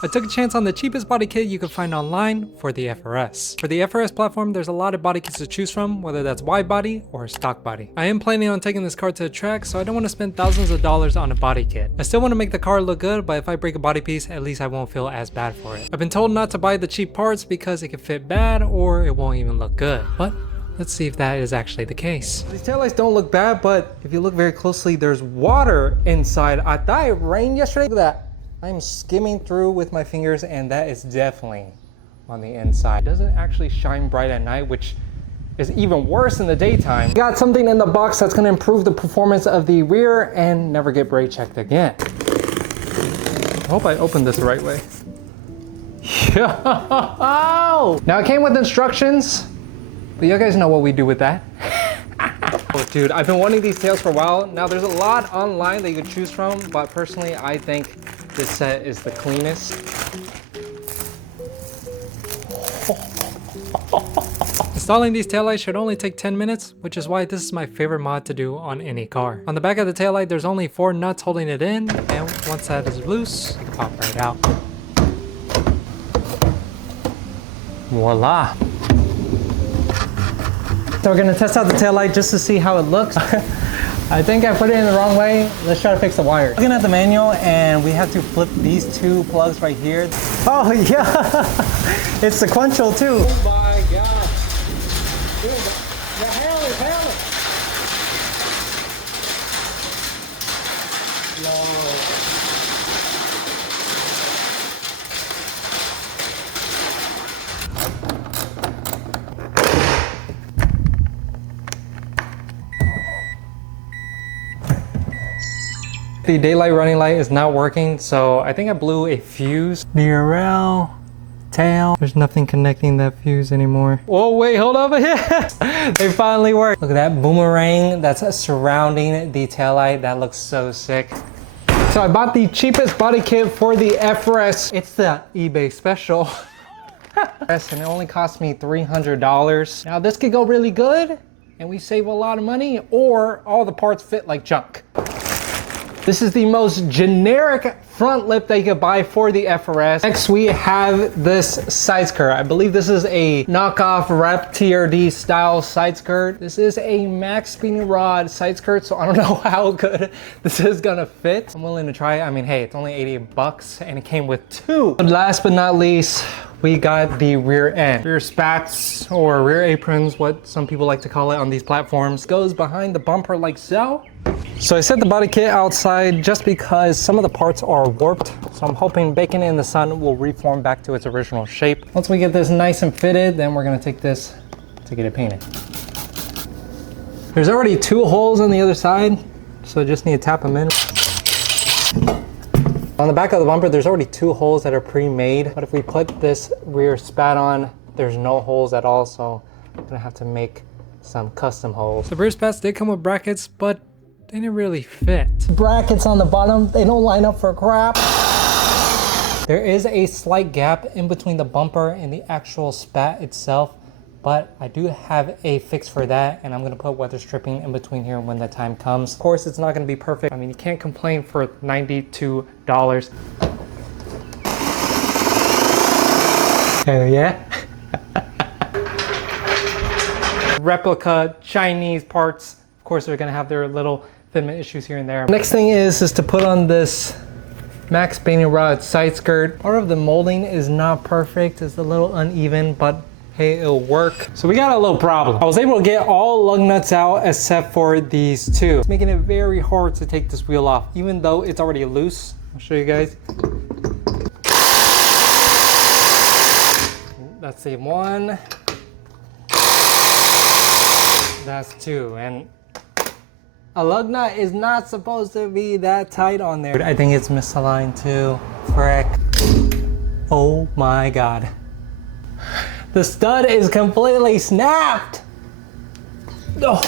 I took a chance on the cheapest body kit you could find online for the FRS. For the FRS platform, there's a lot of body kits to choose from, whether that's wide body or stock body. I am planning on taking this car to the track, so I don't want to spend thousands of dollars on a body kit. I still want to make the car look good, but if I break a body piece, at least I won't feel as bad for it. I've been told not to buy the cheap parts because it can fit bad or it won't even look good. But let's see if that is actually the case. These taillights don't look bad, but if you look very closely, there's water inside. I thought it rained yesterday. Look at that. I'm skimming through with my fingers and that is definitely on the inside. It doesn't actually shine bright at night, which is even worse in the daytime. Got something in the box that's gonna improve the performance of the rear and never get brake checked again. I hope I opened this the right way. Yo! Now it came with instructions, but you guys know what we do with that. Oh, dude, I've been wanting these tails for a while. Now there's a lot online that you could choose from, but personally I think this set is the cleanest. Installing these taillights should only take 10 minutes, which is why this is my favorite mod to do on any car. On the back of the taillight, there's only 4 nuts holding it in, and once that is loose, it can pop right out. Voila. So we're gonna test out the taillight just to see how it looks. I think I put it in the wrong way. Let's try to fix the wires. Looking at the manual, and we have to flip these 2 plugs right here. Oh yeah, it's sequential too. Oh my God. Dude, the hell is happening? The daylight running light is not working, so I think I blew a fuse. DRL, tail. There's nothing connecting that fuse anymore. Oh wait, hold over here. They finally work. Look at that boomerang that's surrounding the taillight. That looks so sick. So I bought the cheapest body kit for the FRS. It's the eBay special. And it only cost me $300. Now this could go really good and we save a lot of money, or all the parts fit like junk. This is the most generic front lip that you could buy for the FRS. Next, we have this side skirt. I believe this is a knockoff Rep TRD style side skirt. This is a max spinning rod side skirt, so I don't know how good this is gonna fit. I'm willing to try it. I mean, hey, it's only 80 bucks and it came with 2. But last but not least, we got the rear end. Rear spats or rear aprons, what some people like to call it on these platforms, goes behind the bumper like so. So I set the body kit outside just because some of the parts are warped. So I'm hoping baking it in the sun will reform back to its original shape. Once we get this nice and fitted, then we're gonna take this to get it painted. There's already 2 holes on the other side, so I just need to tap them in. On the back of the bumper, there's already 2 holes that are pre-made, but if we put this rear spat on, there's no holes at all, so I'm gonna have to make some custom holes. The rear spats did come with brackets, but they didn't really fit. Brackets on the bottom, they don't line up for crap. There is a slight gap in between the bumper and the actual spat itself, but I do have a fix for that, and I'm gonna put weather stripping in between here when the time comes. Of course, it's not gonna be perfect. I mean, you can't complain for $92. Hell yeah. Replica Chinese parts. Of course, they're gonna have their little fitment issues here and there. Next thing is to put on this max spinning rod side skirt. Part of the molding is not perfect. It's a little uneven, but hey, it'll work. So we got a little problem. I was able to get all lug nuts out except for these 2. It's making it very hard to take this wheel off, even though it's already loose. I'll show you guys. That's the 1. That's 2. And a lug nut is not supposed to be that tight on there. I think it's misaligned too. Frick. Oh my God. The stud is completely snapped. Oh.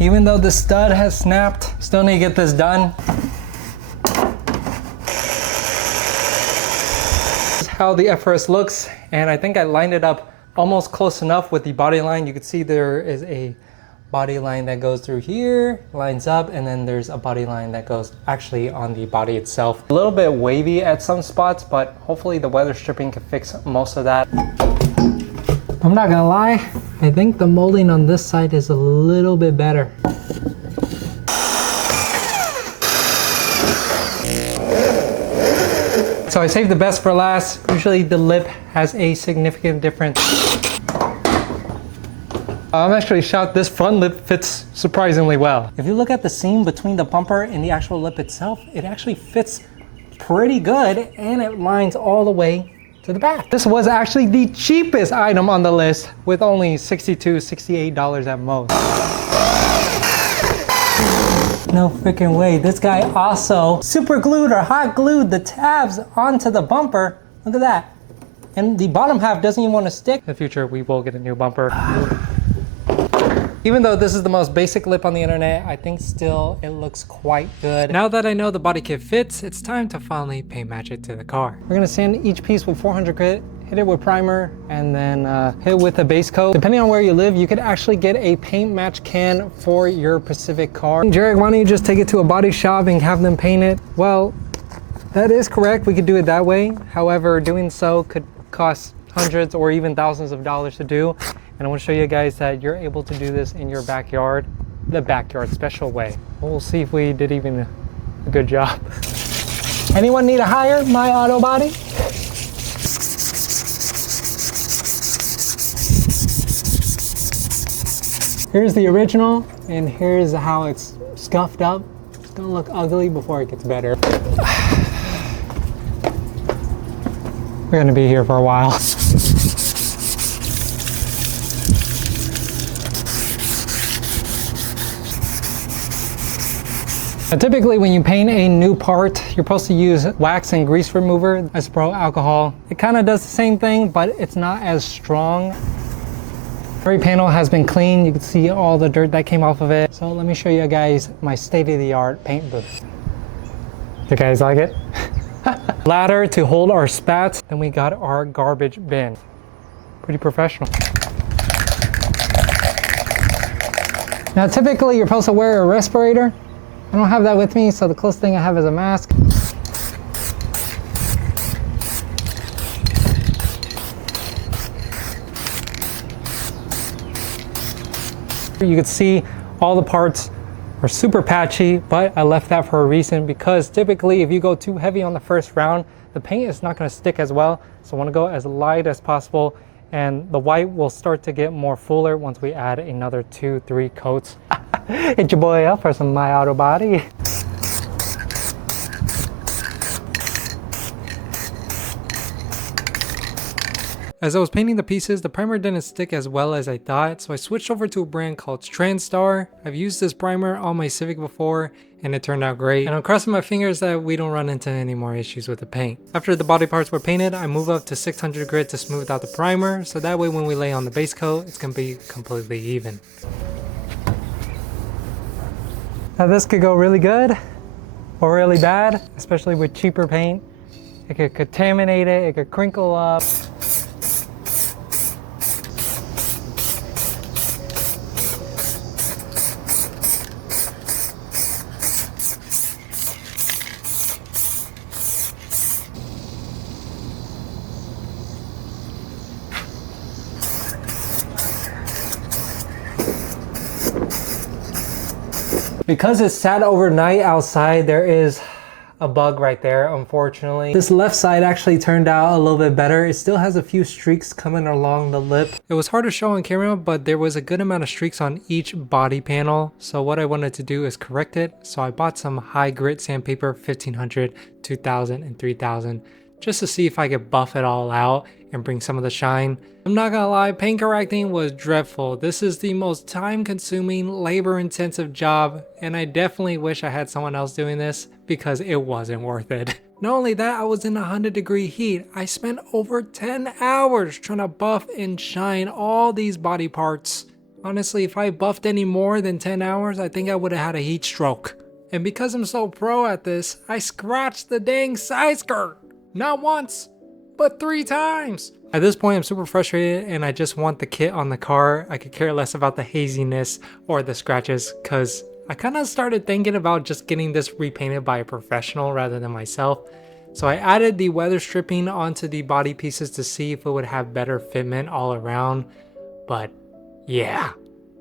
Even though the stud has snapped, still need to get this done. This is how the FRS looks, and I think I lined it up almost close enough with the body line. You can see there is a body line that goes through here, lines up, and then there's a body line that goes actually on the body itself. A little bit wavy at some spots, but hopefully the weather stripping can fix most of that. I'm not gonna lie, I think the molding on this side is a little bit better. So I saved the best for last. Usually the lip has a significant difference. I'm actually shocked this front lip fits surprisingly well. If you look at the seam between the bumper and the actual lip itself, it actually fits pretty good and it lines all the way to the back. This was actually the cheapest item on the list with only $62, $68 at most. No freaking way. This guy also super glued or hot glued the tabs onto the bumper. Look at that. And the bottom half doesn't even want to stick. In the future, we will get a new bumper. Even though this is the most basic lip on the internet, I think still it looks quite good. Now that I know the body kit fits, it's time to finally paint match it to the car. We're gonna sand each piece with 400 grit, hit it with primer, and then hit it with a base coat. Depending on where you live, you could actually get a paint match can for your Pacific car. Jarek, why don't you just take it to a body shop and have them paint it? Well, that is correct. We could do it that way. However, doing so could cost hundreds or even thousands of dollars to do. And I want to show you guys that you're able to do this in your backyard, the backyard special way. We'll see if we did even a good job. Anyone need to hire my auto body? Here's the original, and here's how it's scuffed up. It's gonna look ugly before it gets better. We're gonna be here for a while. Now, typically when you paint a new part, you're supposed to use wax and grease remover, isopropyl alcohol. It kind of does the same thing, but it's not as strong. Every panel has been cleaned. You can see all the dirt that came off of it. So let me show you guys my state-of-the-art paint booth. You guys like it? Ladder to hold our spats. Then we got our garbage bin. Pretty professional. Now typically you're supposed to wear a respirator. I don't have that with me, so the closest thing I have is a mask. You can see all the parts are super patchy, but I left that for a reason because typically if you go too heavy on the first round, the paint is not going to stick as well. So I want to go as light as possible, and the white will start to get more fuller once we add another 2-3 coats. Hit your boy up for some My Auto Body. As I was painting the pieces, the primer didn't stick as well as I thought, so I switched over to a brand called Transtar. I've used this primer on my Civic before, and it turned out great. And I'm crossing my fingers that we don't run into any more issues with the paint. After the body parts were painted, I moved up to 600 grit to smooth out the primer, so that way when we lay on the base coat, it's gonna be completely even. Now this could go really good or really bad, especially with cheaper paint. It could contaminate it, it could crinkle up. Because it sat overnight outside, there is a bug right there, unfortunately. This left side actually turned out a little bit better. It still has a few streaks coming along the lip. It was hard to show on camera, but there was a good amount of streaks on each body panel. So what I wanted to do is correct it. So I bought some high grit sandpaper, 1500, 2000, and 3000, just to see if I could buff it all out and bring some of the shine. I'm not gonna lie, paint correcting was dreadful. This is the most time-consuming, labor-intensive job, and I definitely wish I had someone else doing this because it wasn't worth it. Not only that, I was in 100-degree heat. I spent over 10 hours trying to buff and shine all these body parts. Honestly, if I buffed any more than 10 hours, I think I would have had a heat stroke. And because I'm so pro at this, I scratched the dang side skirt. Not once, but 3 times. At this point, I'm super frustrated and I just want the kit on the car. I could care less about the haziness or the scratches because I kind of started thinking about just getting this repainted by a professional rather than myself. So I added the weather stripping onto the body pieces to see if it would have better fitment all around. But yeah,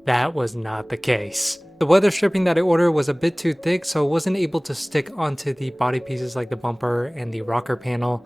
that was not the case. The weather stripping that I ordered was a bit too thick, so it wasn't able to stick onto the body pieces like the bumper and the rocker panel.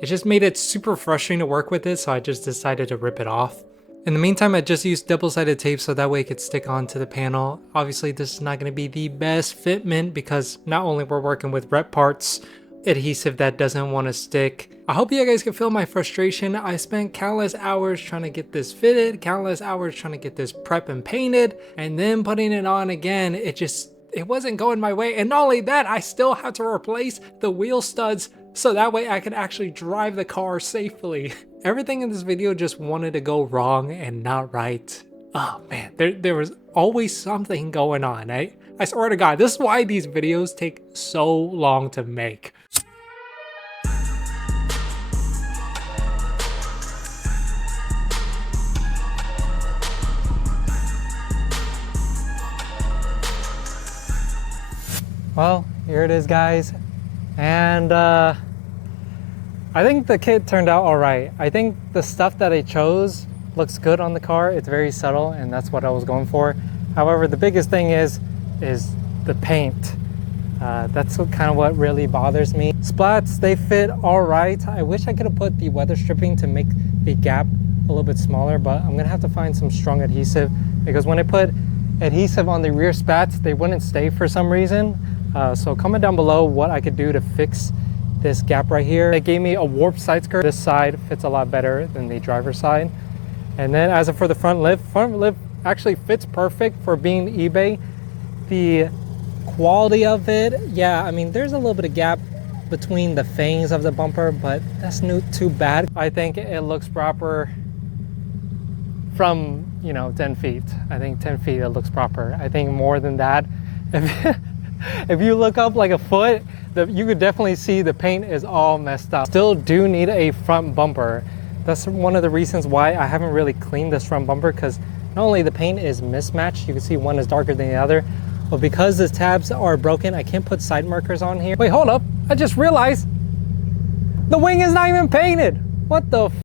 It just made it super frustrating to work with it, so I just decided to rip it off. In the meantime, I just used double-sided tape so that way it could stick onto the panel. Obviously, this is not going to be the best fitment because not only we're working with rep parts, adhesive that doesn't want to stick. I hope you guys can feel my frustration. I spent countless hours trying to get this fitted, countless hours trying to get this prep and painted, and then putting it on again, it wasn't going my way. And not only that, I still had to replace the wheel studs so that way I could actually drive the car safely. Everything in this video just wanted to go wrong and not right. Oh man, there was always something going on. I swear to God, this is why these videos take so long to make. Well, here it is, guys. And I think the kit turned out all right. I think the stuff that I chose looks good on the car. It's very subtle and that's what I was going for. However, the biggest thing is the paint. That's kind of what really bothers me. Splats, they fit all right. I wish I could have put the weather stripping to make the gap a little bit smaller, but I'm gonna have to find some strong adhesive because when I put adhesive on the rear spats, they wouldn't stay for some reason. So comment down below what I could do to fix this gap right here. It gave me a warped side skirt. This side fits a lot better than the driver's side. And then as for the front lip actually fits perfect for being eBay. The quality of it, yeah, I mean, there's a little bit of gap between the fangs of the bumper, but that's not too bad. I think it looks proper from, 10 feet. I think 10 feet it looks proper. I think more than that, if you look up like a foot, you could definitely see the paint is all messed up. Still do need a front bumper. That's one of the reasons why I haven't really cleaned this front bumper, because not only the paint is mismatched, you can see one is darker than the other, but because the tabs are broken, I can't put side markers on here. Wait, hold up. I just realized the wing is not even painted. What the